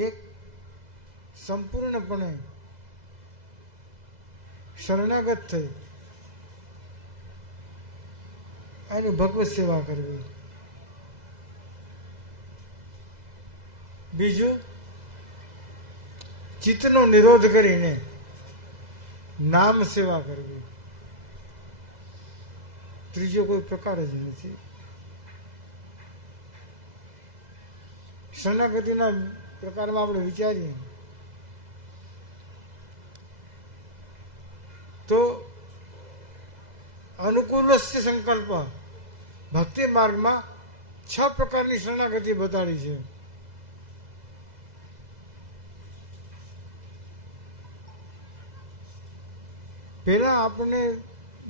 એક સંપૂર્ણપણે શરણાગત થઈ. અને ભગવત સેવા કરવી. બીજું, ચિત્તનો નિરોધ કરીને નામ સેવા કરવી. ત્રીજો કોઈ પ્રકાર જ નથી. શરણાગતિના પ્રકારમાં આપણે વિચારીએ. તો અનુકૂલસ્ય સંકલ્પ ભક્તિ માર્ગમાં છ પ્રકારની શરણાગતિ બતાડી છે. પહેલા આપણને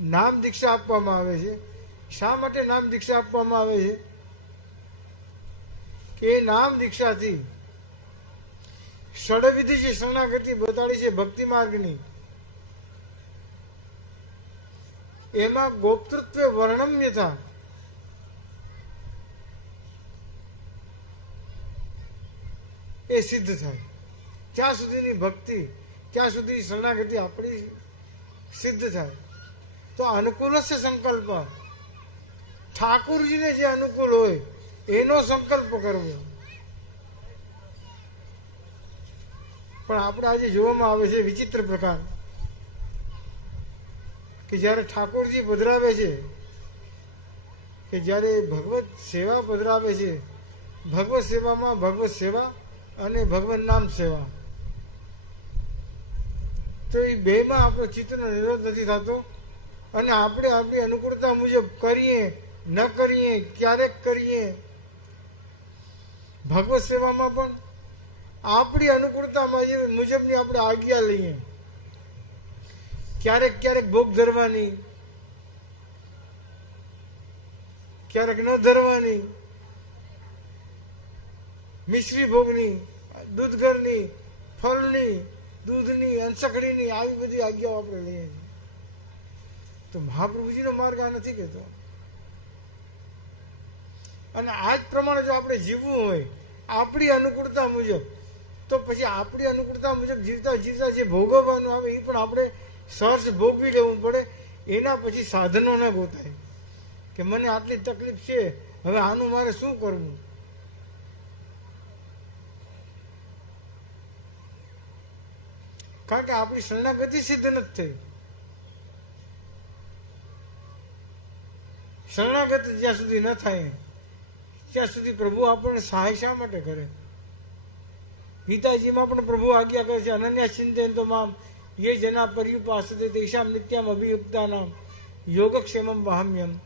નામ દીક્ષા આપવામાં આવે છે. શા માટે નામ દીક્ષા આપવામાં આવે છે? કે નામ દીક્ષાથી ષડવિધિ છે, શરણાગતિ બતાડી છે ભક્તિ માર્ગની. એમાં ગોપતૃત્વ વર્ણમ્યતા. એ સિદ્ધ થાય. ત્યાં સુધીની ભક્તિ, ત્યાં સુધી શરણાગતિ આપણી સિદ્ધ થાય. તો અનુકૂળ છે સંકલ્પ. ઠાકુરજીને જે અનુકૂળ હોય, એનો સંકલ્પ કરવો. પણ આપણે આજે જોવામાં આવે છે વિચિત્ર પ્રકાર. કે જ્યારે ઠાકોરજી પધરાવે છે, કે જ્યારે ભગવત સેવા પધરાવે છે, ભગવત સેવામાં ભગવત સેવા અને ભગવત નામ સેવા. તો એ બેમાં આપણો ચિત્તનો નિરોધ નથી થતો અને આપણે આપણી અનુકૂળતા મુજબ કરીએ, ન કરીએ, ક્યારેક કરીએ, ભગવત સેવામાં પણ આપણી અનુકૂળતા મુજબની આપણે આજ્ઞા લઈએ. ક્યારેક ક્યારેક ભોગ ધરવાની, ક્યારેક ન ધરવાની, મિશ્રી ભોગની દૂધઘરની ફળની, દૂધની અનસકડીની આવી બધી આજ્ઞાઓ આપણે લઈએ તો મહાપ્રભુજીનો માર્ગ આ નથી કહેતો. અને આ જ પ્રમાણે જો આપણે જીવવું હોય, આપણી અનુકૂળતા મુજબ તો પછી આપણી અનુકૂળતા મુજબ જીવતા જીવતા જે ભોગવવાનું આવે એ પણ આપણે સહર્ષ ભોગવી લેવું પડે. એના પછી સાધનો ન ગોતાય. કે મને આટલી તકલીફ છે, હવે આનું મારે શું કરવું? કારણ કે આપણી શરણાગતિ સિદ્ધ નથી થઈ. શરણાગત જ્યાં સુધી ન થાય, ત્યાં સુધી પ્રભુ આપણને સહાય શા માટે કરે? ગીતાજીમાં પણ પ્રભુ આજ્ઞા કરે છે, અનન્યા ચિંતયંતો માં યે જના પર્યુપાસતે તેષામ નિત્યમ અભિયુક્તાનામ, યોગક્ષેમમ વહામ્યમ.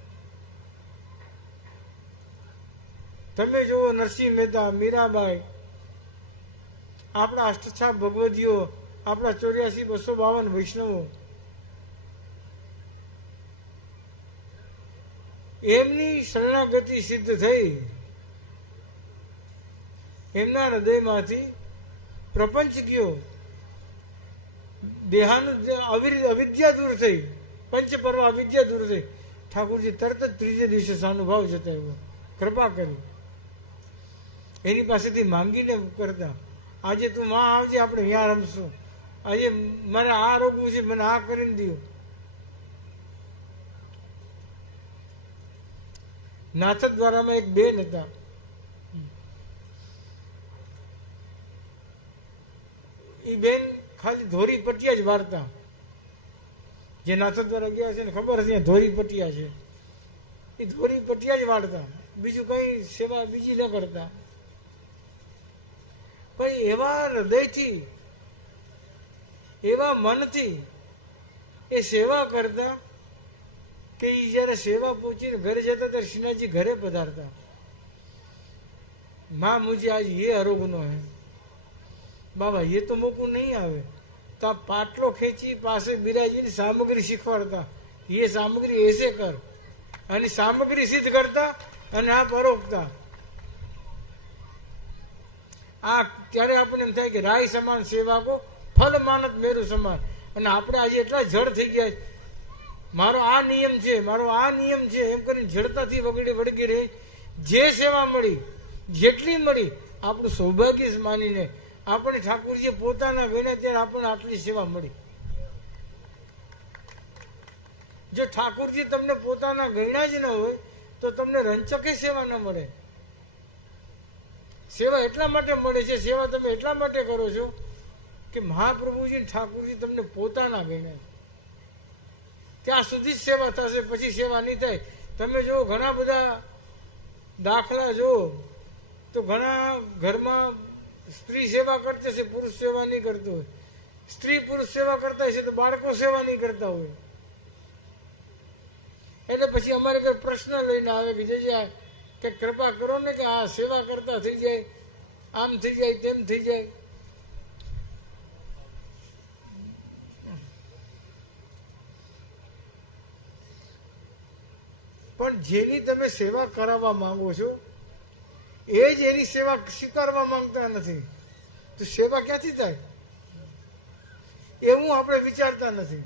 તમે જુઓ નરસિંહ મહેતા, મીરાબાઈ, આપણા અષ્ટછા ભગવતીઓ આપણા ચોર્યાસી બસો બાવન વૈષ્ણવો. એમની શરણાગતિ સિદ્ધ થઈ. એમના હૃદયમાંથી પ્રપંચ ગયો દેહાનું અવિદ્યા દૂર થઈ. પંચ પર્વ અવિદ્યા દૂર થઈ. ઠાકોરજી તરત જ ત્રીજે દિવસે સાનુભાવ જતા એવો કૃપા કરી. એની પાસેથી માંગીને કરતા, આજે તું માં આવજે, આપણે અહીંયા રમશું. આજે મારે આ રોગવું છે, મને આ કરીને દો નાથ દ્વારામાં એક બેન હતા. એ બેન ખાલી ધોરી પટિયા જ વાર્તા. જે નાથો દ્વારા ગયા છે ને ખબર છે ધોરી પટિયા છે. એ ધોરી પટિયા જ વાળતા બીજું કઈ સેવા બીજી ન કરતા. પણ એવા હૃદયથી, એવા મનથી એ સેવા કરતા કે એ જયારે સેવા પહોંચીને ઘરે જતા ત્યારે શ્રીનાથજી ઘરે પધારતા. માં મુજે આજ ये અરોગનો હે. બાબા, એ તો મોકું નહીં આવે. તો આ પાટલો ખેંચી પાસે બિરાજીની સામગ્રી શીખવાડતા. એ સામગ્રી એસે કર. અને સામગ્રી સિદ્ધ કરતા અને આ પરોપતા આ ત્યારે આપણને એમ થાય કે રાય સમાન સેવાકો, ફલ માનત મેરું સમાન. અને આપણે આજે એટલા જડ થઈ ગયા મારો આ નિયમ છે, મારો આ નિયમ છે, એમ કરીને જડતાથી વગડી વળગી રહી. જે સેવા મળી, જેટલી મળી, આપણું સૌભાગ્ય માનીને આપણે ઠાકુરજી પોતાના વેળા ત્યારે આપણને આટલી સેવા મળી. જો ઠાકુરજી તમને પોતાના ગયણા જ ન હોય, તો તમને રંચકે સેવા ન મળે. સેવા એટલા માટે મળે છે, સેવા તમે એટલા માટે કરો છો કે મહાપ્રભુજી ઠાકોરજી તમને પોતાના ગયણા ત્યાં સુધી જ સેવા થશે, પછી સેવા નહીં થાય. તમે જો ઘણા બધા દાખલા જો તો ઘણા ઘરમાં સ્ત્રી સેવા કરતી હશે, પુરુષ સેવા નહીં કરતો હોય. સ્ત્રી પુરુષ સેવા કરતા હશે તો બાળકો સેવા નહીં કરતા હોય. એટલે પછી અમારે કોઈ પ્રશ્ન લઈને આવે કે જઈ કે કૃપા કરો ને કે આ સેવા કરતા થઈ જાય, આમ થઈ જાય, તેમ થઈ જાય. પણ જેની તમે સેવા કરાવવા માંગો છો એ જ એની સેવા સ્વીકારવા માંગતા નથી. તો સેવા ક્યાંથી થાય? એવું આપણે વિચારતા નથી.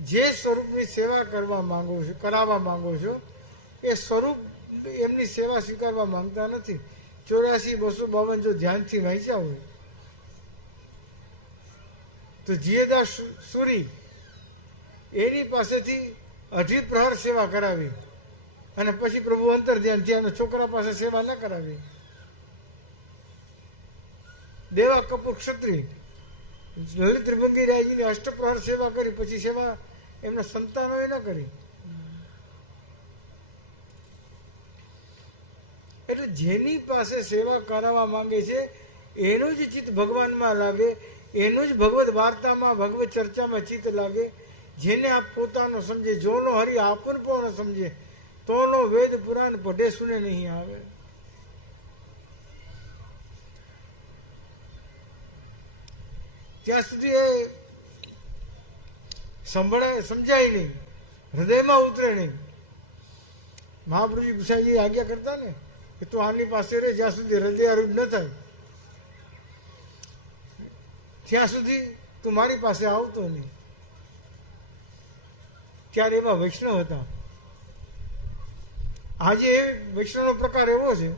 જે સ્વરૂપની સેવા કરવા માંગો છો, કરાવવા માંગો છો, એ સ્વરૂપ એમની સેવા સ્વીકારવા માંગતા નથી. ચોર્યાસી, બસો બાવન જો ધ્યાનથી વાંચ્યા હોય, તો જીએદાસ સુરી એની પાસેથી અઢી પ્રહર સેવા કરાવી. અને પછી પ્રભુ અંતર ધ્યાન થયા છોકરા પાસે સેવા ન કરાવી. દેવા કપૂર ક્ષત્રિય. લલિત ત્રિભંગી રાયજીની અષ્ટપ્રહર સેવા કરી, પછી સેવા એમના સંતાનોએ ન કરી. એટલે જેની પાસે સેવા કરાવવા માંગે છે, એનું જ ચિત્ત ભગવાનમાં લાગે, એનું જ ભગવત વાર્તામાં ભગવત ચર્ચામાં ચિત્ત લાગે, જેને આપ પોતાનો સમજે, જોનો હરિ આપણ પણ સમજે તોનો વેદ પુરાણ પઢે સુને નહીં આવે. ત્યાં સુધી એ સંભળાય સમજાય નહીં. હૃદયમાં ઉતરે નહીં. મહાપ્રભુજી ગુસાઈજી આજ્ઞા કરતા ને કે તું આની પાસે રહે, જ્યાં સુધી હૃદય અરૂઢ ન થાય. ત્યાં સુધી તું મારી પાસે આવતો નહીં. ત્યારે એવા વૈષ્ણવ હતા. આજે વૈષ્ણવનો પ્રકાર એવો છે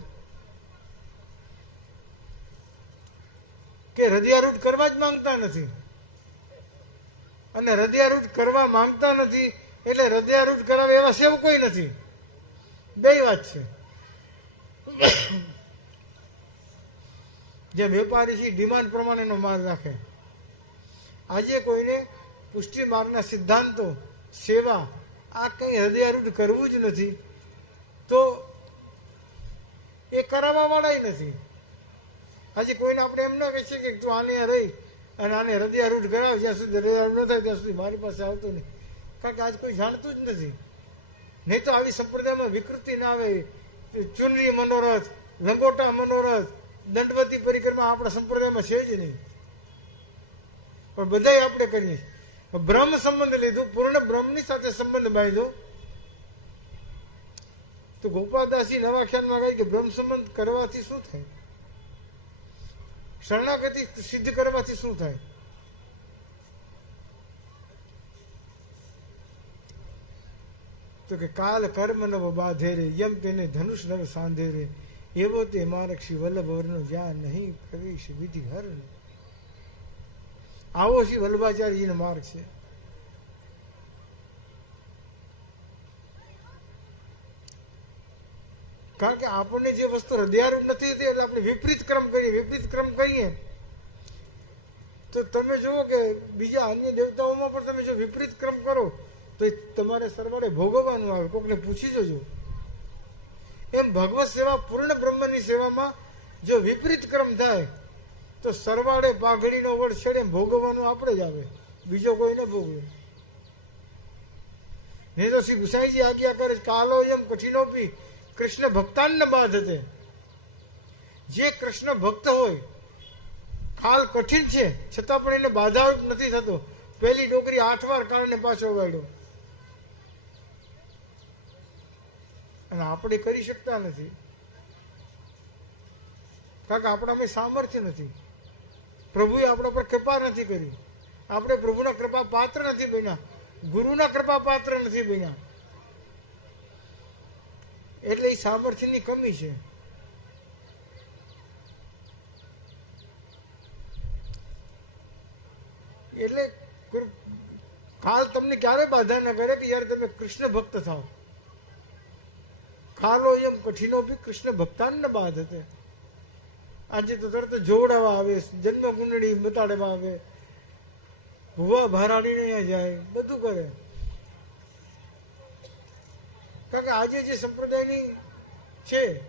કે હૃદયારૂઢ કરવા જ માંગતા નથી. અને હૃદયારૂઢ કરવા માંગતા નથી એટલે હૃદયારૂઢ કરાવે એવા સેવકોય નથી. બે વાત છે. જે વેપારી છે ડિમાન્ડ પ્રમાણેનો માલ રાખે. આજે કોઈને પુષ્ટિ માર્ગના સિદ્ધાંતો, સેવા, આ કંઈ હૃદયારૂઢ કરવું જ નથી તો એ કરાવવા વાળા નથી. આજે કોઈને આપણે એમ ન કહી શકીએ કે તું આને રહી અને આને હૃદયારૂઢ કરાવ, જ્યાં સુધી હૃદયારૂઢ ન થાય ત્યાં સુધી મારી પાસે આવતું નહીં. કારણ કે આજ કોઈ જાણતું જ નથી. નહીં તો આવી સંપ્રદાયમાં વિકૃતિ ના આવે. ચુનરી મનોરથ, લંગોટા મનોરથ, દંડવતી પરિક્રમા આપણા સંપ્રદાયમાં છે જ નહીં. પણ બધાય આપણે કરીએ બ્રહ્મ સંબંધ લીધું, પૂર્ણ બ્રહ્મની સાથે સંબંધ બાંધ્યો. તો ગોપાલદાસજી નવાખ્યાનમાં કહે કે બ્રહ્મ સંબંધ કરવાથી શું થાય? શરણાગતિ સિદ્ધ કરવાથી શું થાય? તો કે કાલ કર્મ નવ બાધે રે, યમ તેને ધનુષ નવ સાંધે રે, એવો તે મારક્ષી વલ્લભવરનો જ્યાં નહીં પ્રવેશ વિધિ હર આવો શ્રી વલ્લભાચાર્યજીનો માર્ગ છે. કારણ કે આપણને જે વસ્તુ હૃદયારૂપ નથી એટલે આપણે વિપરીત ક્રમ કરીએ, વિપરીત ક્રમ કરીએ. તો તમે જુઓ કે બીજા અન્ય દેવતાઓમાં પણ તમે જો વિપરીત ક્રમ કરો, તો એ તમારે સરવાળે ભોગવવાનું આવે. કોકને પૂછી જજો. એમ ભગવત સેવા, પૂર્ણ બ્રહ્મની સેવામાં જો વિપરીત ક્રમ થાય, તો સરવાળે પાઘડીનો વડ છેડે ભોગવવાનું આપણે જ આવે. બીજો કોઈ ન ભોગવે. નહીં તો શ્રી ગુસાઈજી આજ્ઞા કરે કાલો એમ કઠિનો બી કૃષ્ણ ભક્તાન બાધતે જે કૃષ્ણ ભક્ત હોય, ખાલ કઠિન છે, છતાં પણ એને બાધારૂપ નથી થતો. પહેલી ડોકરી આઠ વાર કારણે પાછો વાળ્યો. અને આપણે કરી શકતા નથી. કારણ કે આપણામાં સામર્થ્ય નથી. પ્રભુએ આપણા પર કૃપા નથી કરી. આપણે પ્રભુના કૃપા પાત્ર નથી બન્યા. ગુરુના કૃપા પાત્ર નથી બન્યા. એટલે એ સામર્થ્યની કમી છે. એટલે કાલ તમને ક્યારે બાધા ના કરે કે યાર તમે કૃષ્ણ ભક્ત થાવ કાલો એમ કઠિનો બી કૃષ્ણ ભક્તાન ને બાદ હતે. આજે તો તરત જોવડાવા આવે જન્મ કુંડળી બતાડવામાં આવે. ભુવા ભારાણીને જાય, બધું કરે. કારણ કે આજે જે સંપ્રદાયની છે,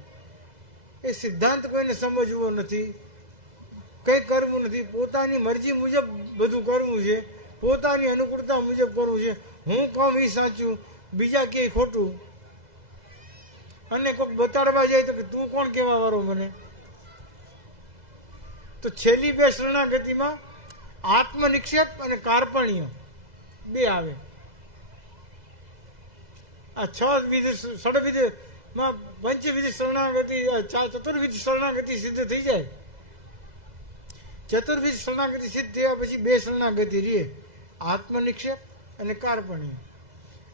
એ સિદ્ધાંત કોઈને સમજવો નથી, કંઈ કરવું નથી. પોતાની મરજી મુજબ બધું કરવું છે, પોતાની અનુકૂળતા મુજબ કરવું છે. હું કહું એ સાચું, બીજા ક્યાંય ખોટું? અને કોઈક બતાડવા જાય તો કે તું કોણ કેવા વાળો મને? તો છેલ્લી બે શરણાગતિમાં આત્મનિક્ષેપ અને કાર્પણ્ય બે આવે. છ વિધ ષડવિધમાં પંચવિધ શરણાગતિ ચતુર્વિધ શરણાગતિ સિદ્ધ થઈ જાય. ચતુર્વિધ શરણાગતિ સિદ્ધ થયા પછી બે શરણાગતિ રહે. આત્મનિક્ષેપ અને કાર્પણ્ય.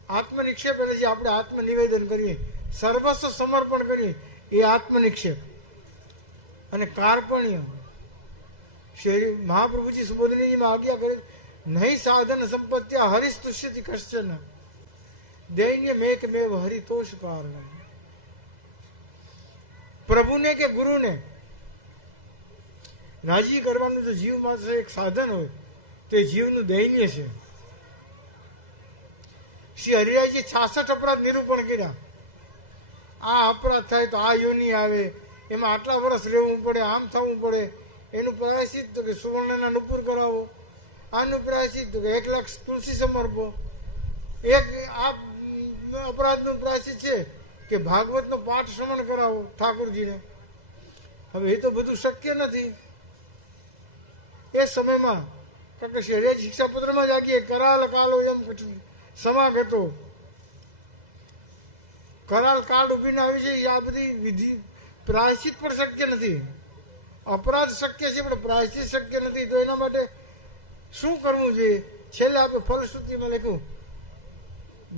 આત્મનિક્ષેપ એટલે જે આપણે આત્મનિવેદન કરીએ, સર્વસ્વ સમર્પણ કરીએ, એ આત્મનિક્ષેપ. અને કારપણ્ય. શેરી મહાપ્રભુજી સુબોધનીજીમાં આજ્ઞા કરે, નહીં સાધન સંપત્તિ હરિશ તુષ્યથી કશ્ચન. દૈન્ય હરિતોષ કારણ પ્રભુને કે ગુરુને રાજી કરવાનું જો જીવ માત્ર એક સાધન હોય તે જીવનું દૈન્ય છે શ્રી હરિરાયજી છાસઠ અપરાધ નિરૂપણ કર્યા આ અપરાધ થાય તો આ યોની આવે એમાં આટલા વર્ષ રહેવું પડે આમ થવું પડે એનું પ્રાયશ્ચિત તો કે સુવર્ણના નુપુર કરાવો આનું પ્રાયશ્ચિત તો કે એક લાખ તુલસી સમર્પો એક આ અપરાધનું પ્રાયશ્ચિત છે કે ભાગવતનો પાઠ શ્રવણ કરાવો ઠાકોરજીને. હવે એ તો બધું શક્ય નથી. એ સમયમાં કારણ કે શહેરી શિક્ષાપત્રમાં જ આખી કરાલ કાલો એમ સમાગતો કરાલ કાળ ઉભીને આવી છે આ બધી વિધિ પ્રાયશ્ચિત પણ શક્ય નથી. અપરાધ શક્ય છે, પણ પ્રાયશ્ચિત શક્ય નથી. તો એના માટે શું કરવું જોઈએ? છેલ્લે આપણે ફલશ્રુતિમાં લખ્યું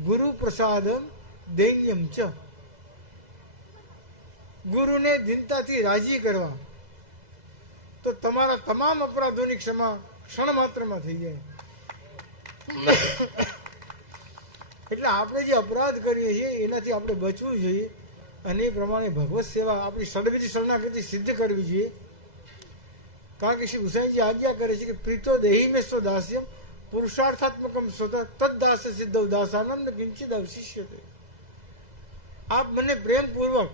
ગુરુ પ્રસાદમ દૈન્યમ ચ. ગુરુને દિનતાથી રાજી કરવા. તો તમારા તમામ અપરાધોની ક્ષમા ક્ષણ માત્રમાં થઈ જાય. એટલે આપણે જે અપરાધ કરીએ છીએ, એનાથી આપણે બચવું જોઈએ. અને એ પ્રમાણે ભગવત સેવા આપણી સડવિધિ શરણાગતિ સિદ્ધ કરવી જોઈએ. કારણ કે શ્રી ગુસાઈજી આજ્ઞા કરે છે કે પ્રીતો દેહી મેસ્તો સ્વદાસ્યમ પુરુષાર્થાત્મકમ સ્વતઃ તદ્દાસ સિદ્ધ દાસાનંદ કિંચિત અવશિષ્ય આપ મને પ્રેમપૂર્વક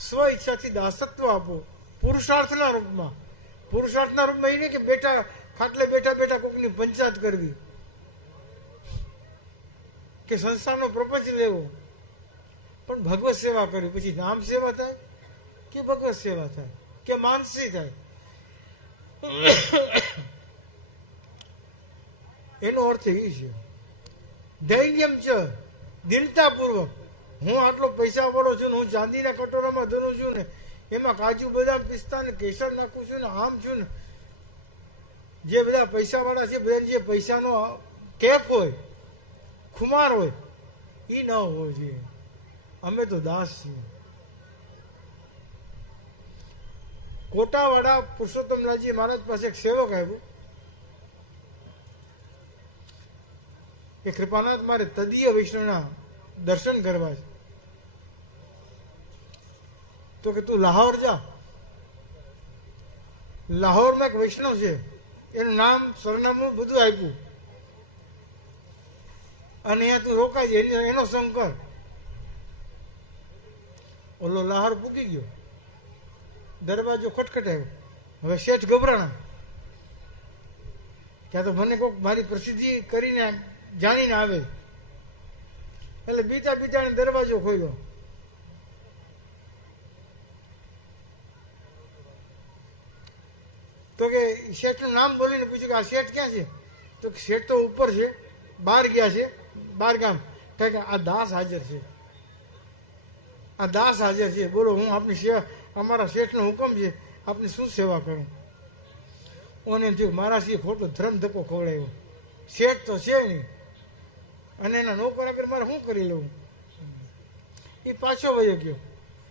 સ્વ ઈચ્છાથી દાસત્વ આપો. પુરુષાર્થના રૂપમાં. પુરુષાર્થના રૂપમાં એ નહીં કે બેઠા, ખાટલે બેઠા બેઠા કોકની પંચાયત કરવી. કે સંસારનો પ્રપંચ લેવો. પણ ભગવત સેવા કરવી. પછી નામ સેવા થાય કે ભગવત સેવા થાય? કે માનસી થાય? એનો અર્થ એ છે. ધૈર્યમ છે, દિલતાપૂર્વક. હું આટલો પૈસા વાળો છું ને હું ચાંદીના કટોરામાં ધરું છું ને એમાં કાજુ બદામ, પિસ્તા ને કેસર નાખું છું ને આમ છું ને. જે બધા પૈસા વાળા છે બધા જે પૈસાનો કેફ હોય, ખુમાર હોય એ ન હોવો જોઈએ. અમે તો દાસ છીએ. કોટાવાળા પુરુષોત્તમલાલજી મહારાજ પાસે એક સેવક આવ્યો. કે કૃપાનાથ મારે તદીય વૈષ્ણવના દર્શન કરવા છે. તો કે તું લાહોર જા. લાહોરમાં એક વૈષ્ણવ છે. એનું નામ, સરનામું બધું આપ્યું. અને અહીંયા તું રોકાય એનો સંગ કર. ઓલો લાહોર પૂકી ગયો. દરવાજો ખટખટાયો. હવે શેઠ ગભરાણા. ક્યાં તો મને કોઈક મારી પ્રસિદ્ધિ કરીને જાણીને આવે. એટલે બીજા બીજાને દરવાજો ખોલ્યો. તો કે શેઠનું નામ બોલીને પૂછ્યું કે આ શેઠ ક્યાં છે? તો શેઠ તો ઉપર છે બહાર ગયા છે, બાર ગામ. કારણ કે આ દાસ હાજર છે. આ દાસ હાજર છે. બોલો, હું આપની સેવા, અમારા શેઠનો હુકમ છે, આપની શું સેવા કરું? ઓને થયું મારા સિંહ ખોટો ધર્મ ધક્કો ખવડાવ્યો. શેઠ તો છે નહીં. અને એના નોકર આગળ મારે શું કરી લઉં? એ પાછો વયો ગયો.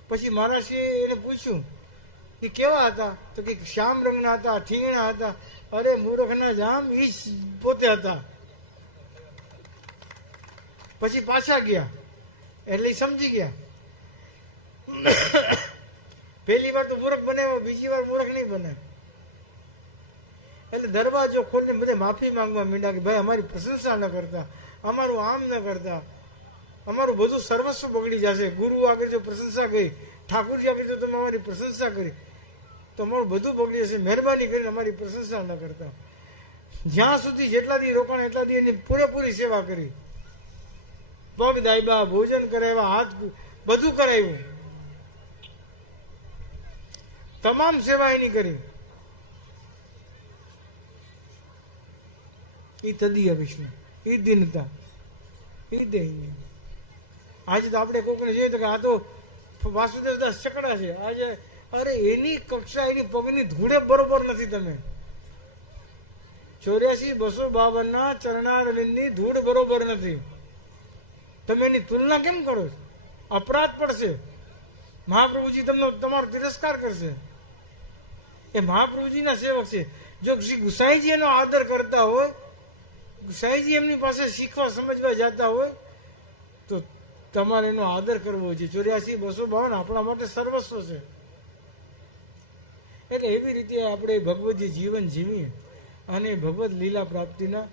પછી મારા એને પૂછ્યું એ કેવા હતા? તો કે શ્યામ રંગના હતા ઠીંગણા હતા. અરે મૂર્ખના જામ ઈ પોતે હતા. પછી પાછા ગયા. એટલે સમજી ગયા. પહેલી વાર તો મૂર્ખ બને, બીજી વાર મૂર્ખ નહીં બને. એટલે દરવાજો ખોલીને બધે માફી માંગવા માંડ્યા કે ભાઈ અમારી પ્રશંસા ન કરતા. અમારું આમ ન કરતા. અમારું બધું સર્વસ્વ બગડી જશે. ગુરુ આગળ જો પ્રશંસા કરી, ઠાકુરજી આગળ જો તમે અમારી પ્રશંસા કરી, તો અમારું બધું બગડી જશે. મહેરબાની કરીને અમારી પ્રશંસા ન કરતા. જ્યાં સુધી જેટલા દી રોકાણ, એટલા દી એની પૂરેપૂરી સેવા કરી. પગ દાયબા, ભોજન કરાવ્યા, હાથ બધું કરાવ્યું. તમામ સેવા એની કરી. એ તદીય વિષ્ણુ. એ દિનતા એ દૈન્ય આજે તો આપણે કોકને જોઈએ તો કે આ તો વાસુદેવદાસ ચકડા છે. આજે, અરે એની કક્ષા, એની પગની ધૂળે બરોબર નથી તમે. ચોર્યાસી બસો બાવનના ચરણારવિંદની ધૂળ બરોબર નથી. તમે એની તુલના કેમ કરો અપરાધ પડશે. મહાપ્રભુજી તમને તમારો તિરસ્કાર કરશે. એ મહાપ્રભુજીના સેવક છે. જો શ્રી ગુસાઈજી એનો આદર કરતા હોય ગુસાઈજી એમની પાસે શીખવા, સમજવા જતા હોય, તો તમારે એનો આદર કરવો છે ચોર્યાસી, બસો બાવન આપણા માટે સર્વસ્વ છે. એટલે એવી રીતે આપણે ભગવતજી જીવન જીવીએ અને ભગવત લીલા પ્રાપ્તિના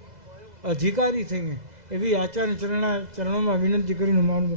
અધિકારી થઈએ, એવી આચાર્ય ચરણા, ચરણોમાં વિનંતી કરીને મારું